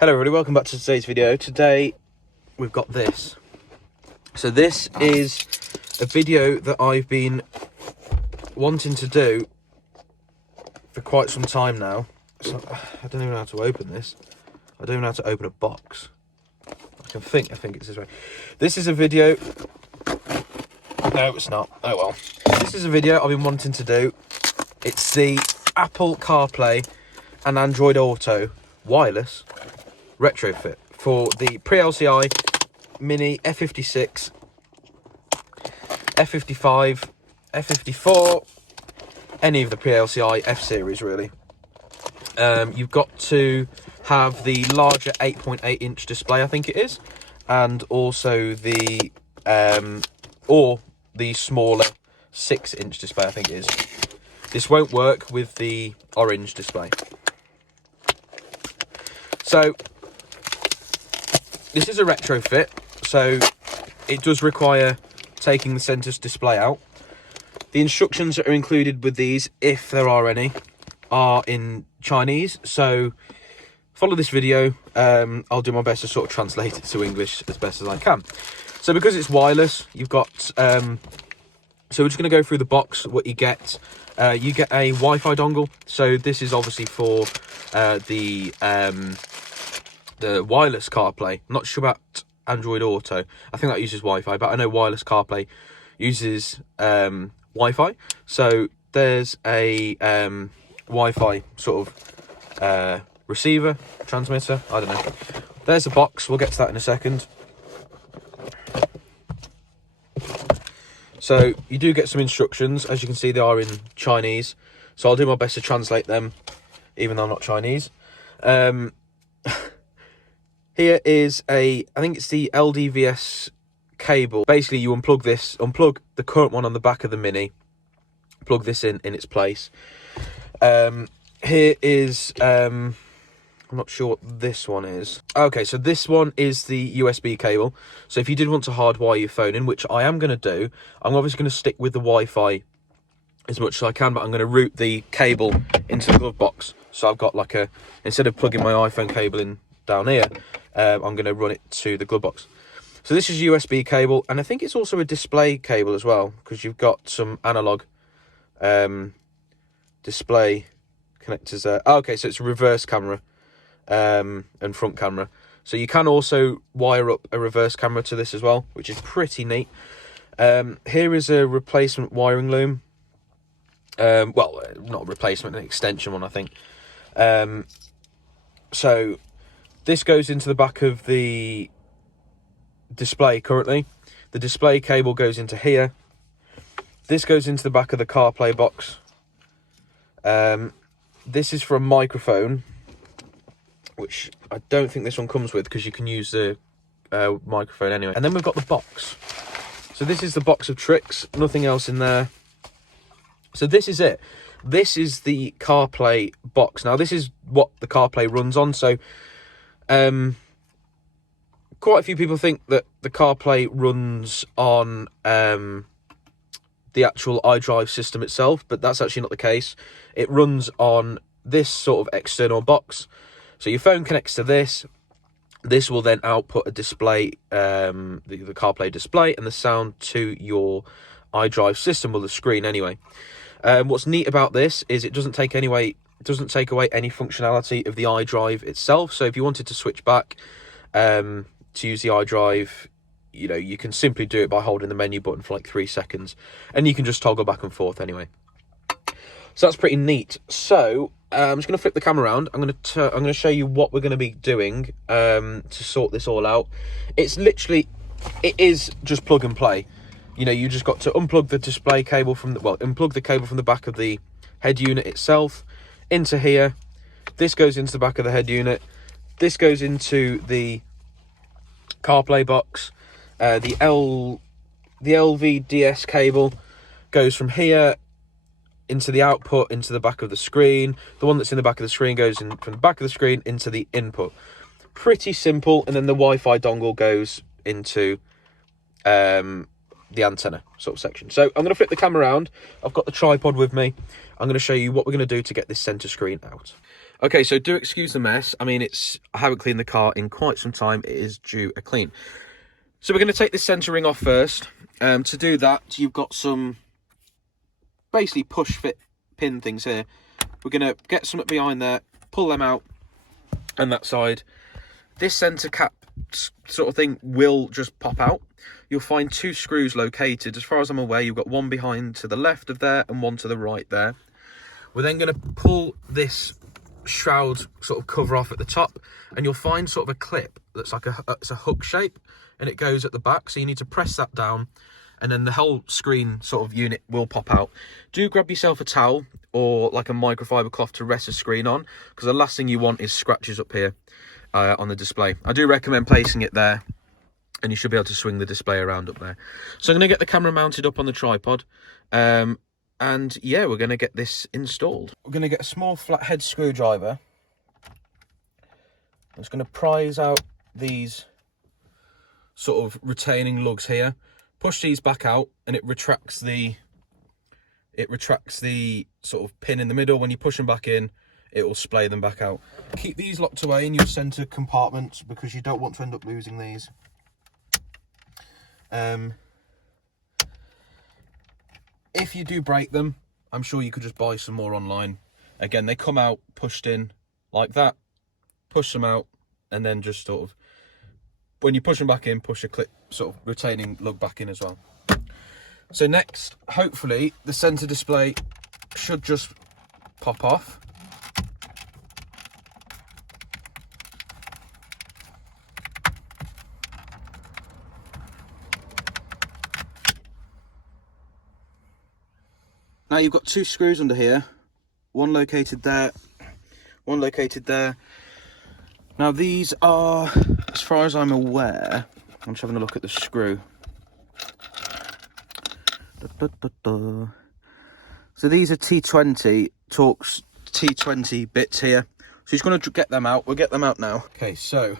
Hello everybody, welcome back to today's video. Today we've got this. So this is a video that I've been wanting to do for quite some time now. So I don't even know how to open this. I don't even know how to open a box. I think it's this way. This is a video. No, it's not. Oh well. This is a video I've been wanting to do. It's the Apple CarPlay and Android Auto wireless retrofit for the Pre-LCI MINI F56, F55, F54, any of the Pre-LCI F series really. You've got to have the larger 8.8 inch display, I think it is, and also the or the smaller 6 inch display, I think it is. This won't work with the orange display. So this is a retrofit, so it does require taking the centre display out. The instructions that are included with these, if there are any, are in Chinese, so follow this video. I'll do my best to sort of translate it to English as best as I can. So because it's wireless, you've got so we're just going to go through the box. What you get a Wi-Fi dongle. So this is obviously for the wireless CarPlay. I'm not sure about Android Auto. I think that uses Wi-Fi, but I know wireless CarPlay uses Wi-Fi. So there's a Wi-Fi sort of receiver, transmitter, I don't know. There's a box, we'll get to that in a second. So you do get some instructions. As you can see, they are in Chinese. So I'll do my best to translate them, even though I'm not Chinese. Here is I think it's the LVDS cable. Basically, you unplug the current one on the back of the Mini, plug this in its place. Here is, I'm not sure what this one is. Okay, so this one is the USB cable. So if you did want to hardwire your phone in, which I am going to do, I'm obviously going to stick with the Wi-Fi as much as I can, but I'm going to route the cable into the glove box. So I've got like instead of plugging my iPhone cable in down here, I'm going to run it to the glove box. So this is USB cable, and I think it's also a display cable as well, because you've got some analog display connectors there. Oh, okay, so it's a reverse camera and front camera. So you can also wire up a reverse camera to this as well, which is pretty neat. Here is a replacement wiring loom. Well, not a replacement, an extension one, I think. So this goes into the back of the display currently. The display cable goes into here. This goes into the back of the CarPlay box. This is for a microphone, which I don't think this one comes with, because you can use the microphone anyway. And then we've got the box. So this is the box of tricks, nothing else in there. So this is it. This is the CarPlay box. Now this is what the CarPlay runs on. So quite a few people think that the CarPlay runs on the actual iDrive system itself, but that's actually not the case. It runs on this sort of external box. So your phone connects to this. This will then output a display, the CarPlay display, and the sound to your iDrive system, or the screen anyway. What's neat about this is it doesn't take away any functionality of the iDrive itself. So if you wanted to switch back to use the iDrive, you can simply do it by holding the menu button for like 3 seconds, and you can just toggle back and forth anyway. So that's pretty neat. So I'm just going to flip the camera around. I'm going to show you what we're going to be doing to sort this all out. It is just plug and play. You just got to unplug the display cable unplug the cable from the back of the head unit itself into here. This goes into the back of the head unit. This goes into the CarPlay box. The LVDS cable goes from here into the output, into the back of the screen. The one that's in the back of the screen goes in from the back of the screen into the input. Pretty simple. And then the Wi-Fi dongle goes into the antenna sort of section. So I'm going to flip the camera around. I've got the tripod with me. I'm going to show you what we're going to do to get this center screen out. Okay, so do excuse the mess. I mean, I haven't cleaned the car in quite some time. It is due a clean. So we're going to take this centre ring off first. To do that, you've got some basically push fit pin things here. We're going to get something behind there, pull them out, and that side. This centre cap sort of thing will just pop out. You'll find 2 screws located. As far as I'm aware, you've got one behind to the left of there and one to the right there. We're then going to pull this shroud sort of cover off at the top, and you'll find sort of a clip that's like it's a hook shape, and it goes at the back, so you need to press that down, and then the whole screen sort of unit will pop out. Do grab yourself a towel or like a microfiber cloth to rest the screen on, because the last thing you want is scratches up here on the display. I do recommend placing it there, and you should be able to swing the display around up there. So I'm going to get the camera mounted up on the tripod, and yeah, we're going to get this installed. We're going to get a small flathead screwdriver. I'm just going to prise out these sort of retaining lugs here, push these back out, and it retracts the sort of pin in the middle. When you push them back in, it will splay them back out. Keep these locked away in your centre compartments, because you don't want to end up losing these. If you do break them, I'm sure you could just buy some more online. Again, they come out pushed in like that, push them out, and then just sort of, when you push them back in, push a clip sort of retaining lug back in as well. So next, hopefully the centre display should just pop off. Now you've got 2 screws under here, one located there, one located there. Now these are, as far as I'm aware, I'm just having a look at the screw. So these are T20, Torx T20 bits here. So he's going to get them out. We'll get them out now. Okay, so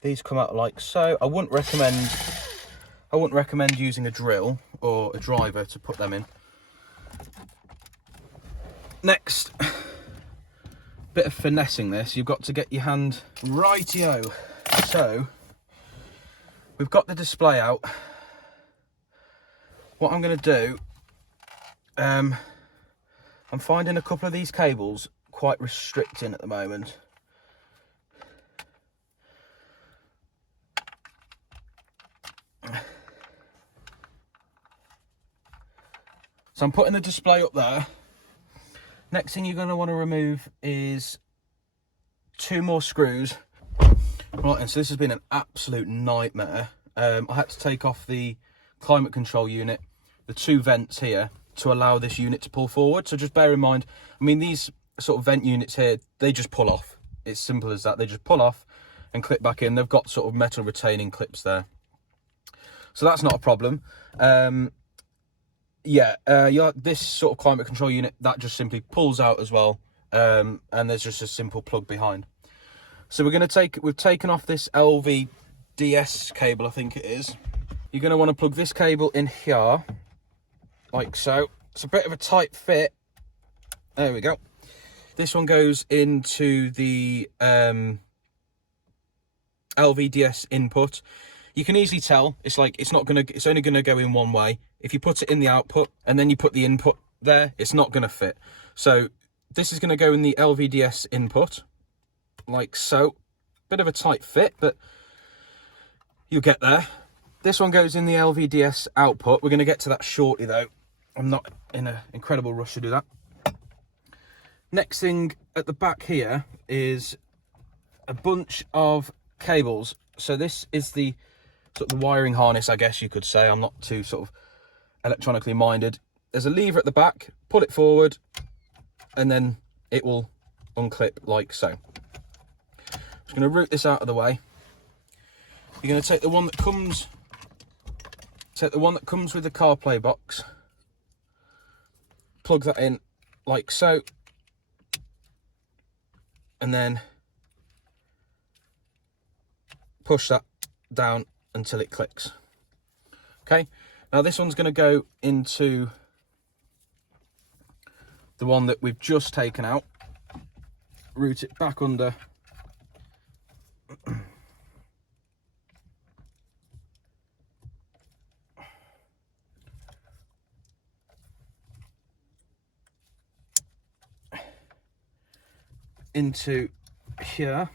these come out like so. I wouldn't recommend using a drill or a driver to put them in. Next, bit of finessing this. You've got to get your hand rightio. So we've got the display out. What I'm going to do, I'm finding a couple of these cables quite restricting at the moment. So I'm putting the display up there. Next thing you're going to want to remove is 2 more screws. Right, and so this has been an absolute nightmare. I had to take off the climate control unit, the 2 vents here, to allow this unit to pull forward. So just bear in mind, I mean, these sort of vent units here, they just pull off. It's simple as that. They just pull off and clip back in. They've got sort of metal retaining clips there. So that's not a problem. This sort of climate control unit, that just simply pulls out as well, and there's just a simple plug behind. So we've taken off this LVDS cable, I think it is. You're going to want to plug this cable in here, like so. It's a bit of a tight fit. There we go. This one goes into the LVDS input. You can easily tell it's only going to go in one way. If you put it in the output and then you put the input there, it's not going to fit. So this is going to go in the LVDS input, like so. Bit of a tight fit, but you'll get there. This one goes in the LVDS output. We're going to get to that shortly though. I'm not in an incredible rush to do that. Next thing at the back here is a bunch of cables. So this is the sort of the wiring harness, I guess you could say. I'm not too sort of electronically minded. There's a lever at the back, pull it forward, and then it will unclip like so. I'm just going to root this out of the way. You're going to take the one that comes with the CarPlay box, plug that in like so, and then push that down until it clicks. Okay, now this one's going to go into the one that we've just taken out, route it back under, into here,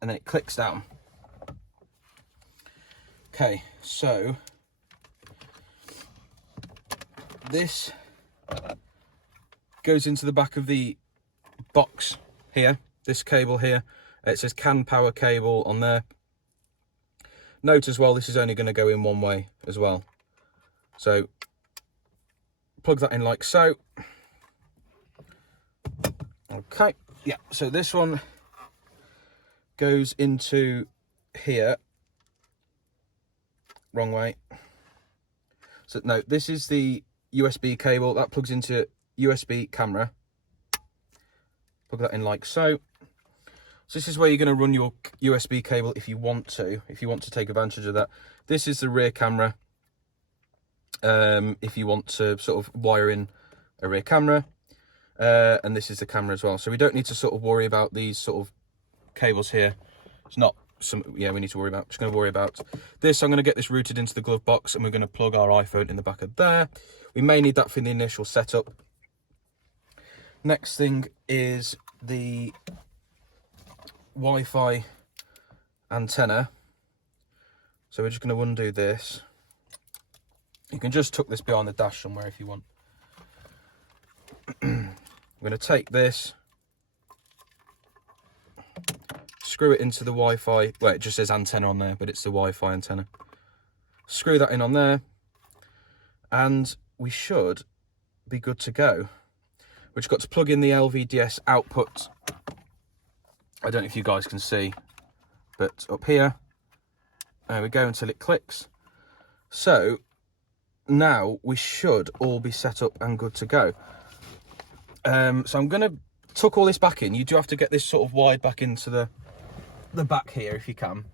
and then it clicks down. Okay, so this goes into the back of the box here, this cable here. It says CAN power cable on there. Note as well, this is only going to go in one way as well. So plug that in like so. Okay, yeah, so this one goes into here. Wrong way. So no, this is the USB cable that plugs into USB camera. Plug that in like so. So this is where you're going to run your USB cable if you want to take advantage of that. This is the rear camera. If you want to sort of wire in a rear camera, and this is the camera as well. So we don't need to sort of worry about these sort of cables here. It's not something, yeah, we need to worry about. Just going to worry about this. I'm going to get this routed into the glove box, and we're going to plug our iPhone in the back of there. We may need that for the initial setup. Next thing is the Wi-Fi antenna. So we're just going to undo this. You can just tuck this behind the dash somewhere if you want. I'm going to take this, screw it into the Wi-Fi. Well, it just says antenna on there, but it's the Wi-Fi antenna. Screw that in on there, and we should be good to go. We've just got to plug in the LVDS output. I don't know if you guys can see, but up here, there we go, until it clicks. So now we should all be set up and good to go. So I'm going to tuck all this back in. You do have to get this sort of wide back into the back here if you can.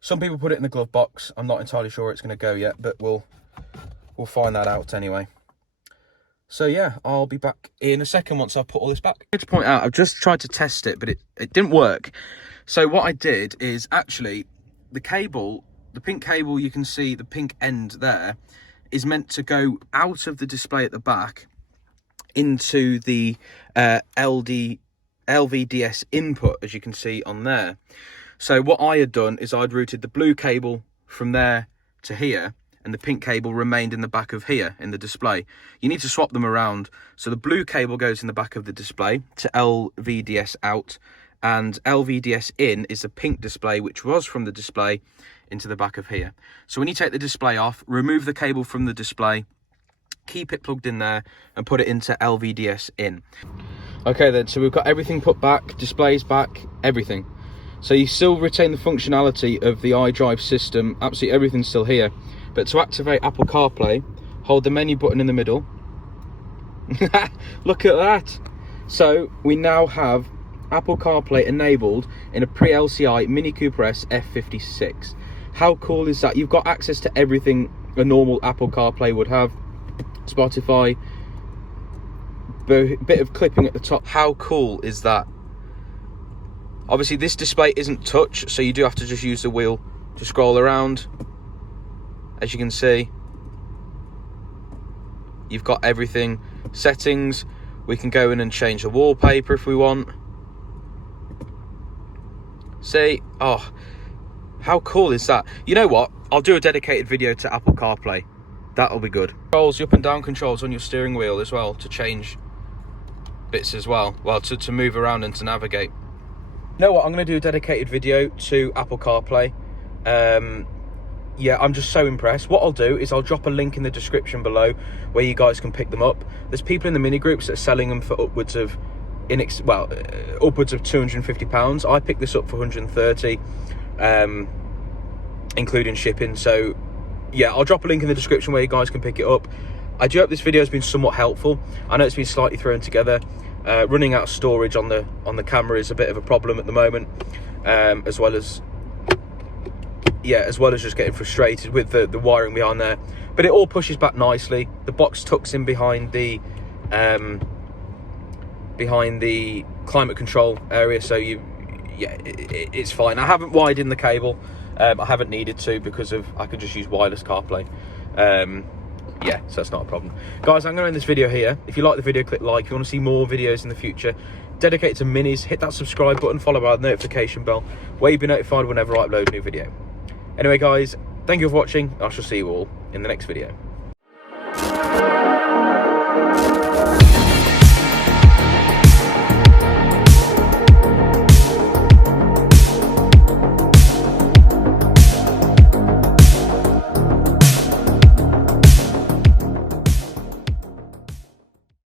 Some people put it in the glove box. I'm not entirely sure where it's going to go yet, but we'll find that out anyway. So yeah, I'll be back in a second once I've put all this back. To point out, I've just tried to test it, but it didn't work. So what I did is actually the cable, the pink cable, you can see the pink end there, is meant to go out of the display at the back into the LVDS input, as you can see on there. So what I had done is I'd routed the blue cable from there to here, and the pink cable remained in the back of here in the display. You need to swap them around. So the blue cable goes in the back of the display to LVDS out, and LVDS in is the pink display, which was from the display into the back of here. So when you take the display off, remove the cable from the display, keep it plugged in there, and put it into LVDS in. Okay then, so we've got everything put back, displays back, everything. So you still retain the functionality of the iDrive system, absolutely everything's still here. But to activate Apple CarPlay, hold the menu button in the middle. Look at that. So we now have Apple CarPlay enabled in a Pre-LCI Mini Cooper S F56. How cool is that? You've got access to everything a normal Apple CarPlay would have. Spotify, bit of clipping at the top. How cool is that? Obviously this display isn't touch, so you do have to just use the wheel to scroll around. As you can see, you've got everything. Settings, we can go in and change the wallpaper if we want. See, oh, how cool is that? You know what, I'll do a dedicated video to Apple CarPlay. That'll be good. Controls, the up and down controls on your steering wheel as well, to change bits as well. Well, to move around and to navigate. You know what, I'm going to do a dedicated video to Apple CarPlay. Yeah, I'm just so impressed. What I'll do is I'll drop a link in the description below where you guys can pick them up. There's people in the mini groups that are selling them for upwards of upwards of £250. I picked this up for 130, including shipping. So yeah, I'll drop a link in the description where you guys can pick it up. I do hope this video has been somewhat helpful. I know it's been slightly thrown together. Running out of storage on the camera is a bit of a problem at the moment, as well as just getting frustrated with the wiring behind there. But it all pushes back nicely. The box tucks in behind the climate control area, so it's fine. I haven't wired in the cable. I haven't needed to, because I can just use wireless CarPlay. Yeah, so that's not a problem. Guys, I'm going to end this video here. If you like the video, click like. If you want to see more videos in the future dedicated to minis, hit that subscribe button, follow our notification bell, where you'll be notified whenever I upload a new video. Anyway, guys, thank you for watching. I shall see you all in the next video.